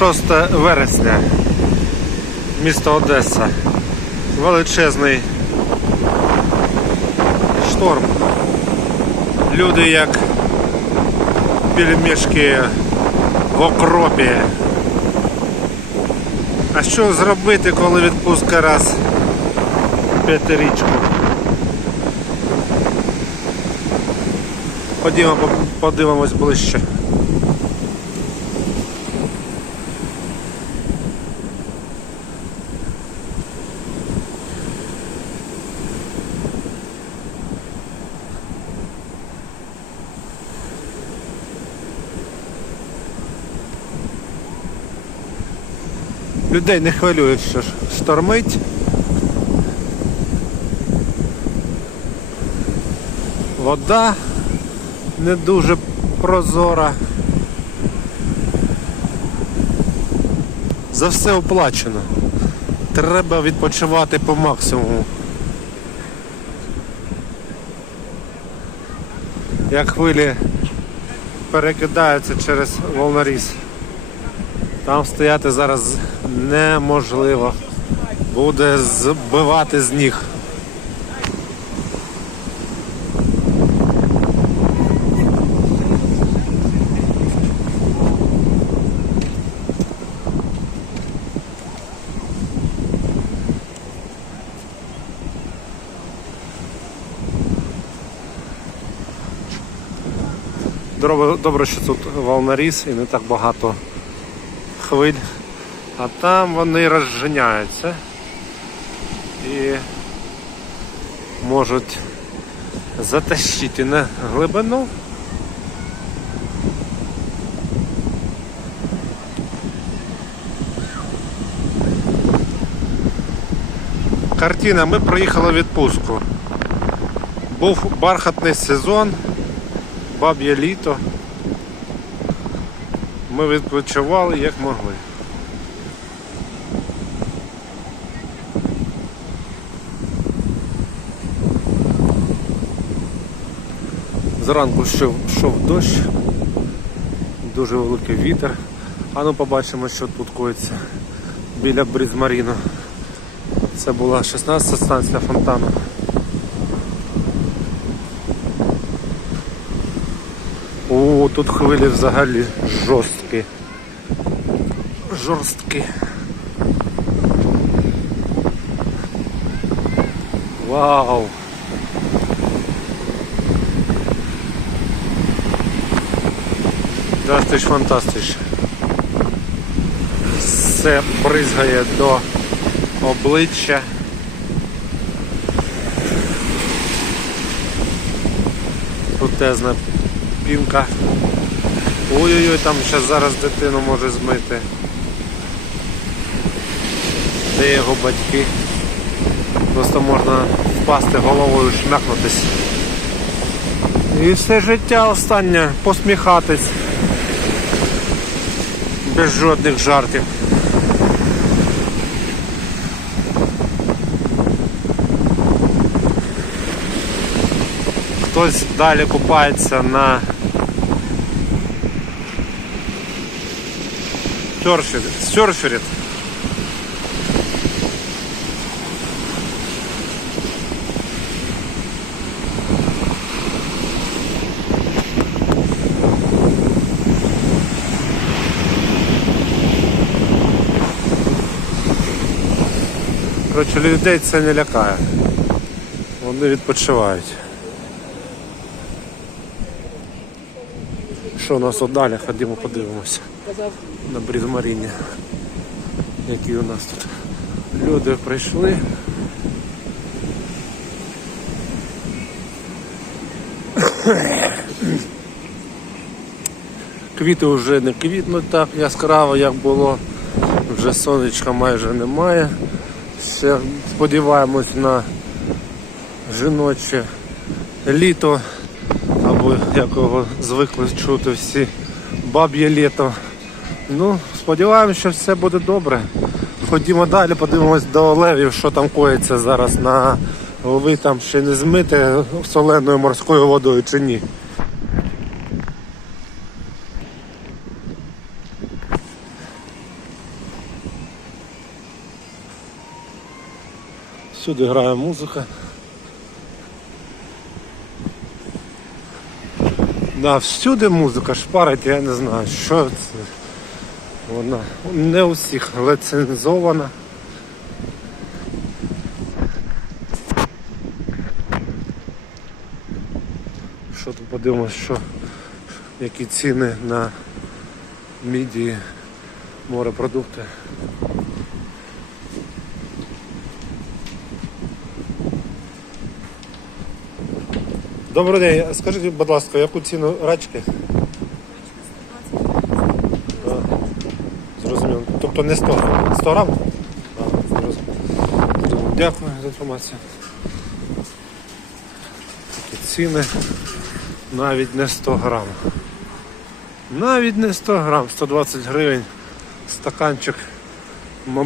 6 вересня, місто Одеса. Величезний шторм. Люди як пельмешки в окропі. А що зробити, коли відпустка раз п'ятирічку? Ходімо, подивимось ближче. Людей не хвилює, що ж штормить. Вода не дуже прозора. За все оплачено. Треба відпочивати по максимуму. Як хвилі перекидаються через волноріз. Там стояти зараз неможливо. Буде збивати з ніг. Добре, що тут волноріз і не так багато хвиль. А там вони розженяються і можуть затащити на глибину. Картина, ми приїхали в відпустку. Був бархатний сезон, баб'є літо. Ми відпочивали як могли. Зранку йшов, йшов дощ, дуже великий вітер. А ну побачимо, що тут коїться біля Брізмаріну. Це була 16 станція О, тут хвилі взагалі жорсткі. Жорсткі. Вау! Фантастич, фантастич. Все бризгає до обличчя. Крутезна пінка. Ой-ой-ой, там ще зараз дитину може змити. Де його батьки? Просто можна впасти головою, шмякнутись. І все життя останнє посміхатись. Без жодних жартів. Хтось далі купається на серфері. серфері. Коротше, людей це не лякає. Вони відпочивають. Що у нас тут далі? Ходімо подивимося. На Брізмаріні. Які у нас тут люди прийшли. Квіти вже не квітнуть так яскраво, як було. Вже сонечка майже немає. Ще сподіваємось на жіноче літо, або як його звикли чути всі баб'є літо. Ну, сподіваємося, що все буде добре. Ходімо далі, подивимось до левів, що там коїться зараз на лови там ще не змите соленою морською водою чи ні. Всюди грає музика. Да, всюди музика шпарить, я не знаю, що це. Вона не у всіх лицензована. Що тут подивимось, що які ціни на мідії морепродукти. Добрий день. Скажіть, будь ласка, яку ціну рачки? А, Зрозуміло. Тобто не 100, 100 грам? Дякую за інформацію. Такі ціни навіть не 100 грам. Навіть не 100 грам, 120 гривень стаканчик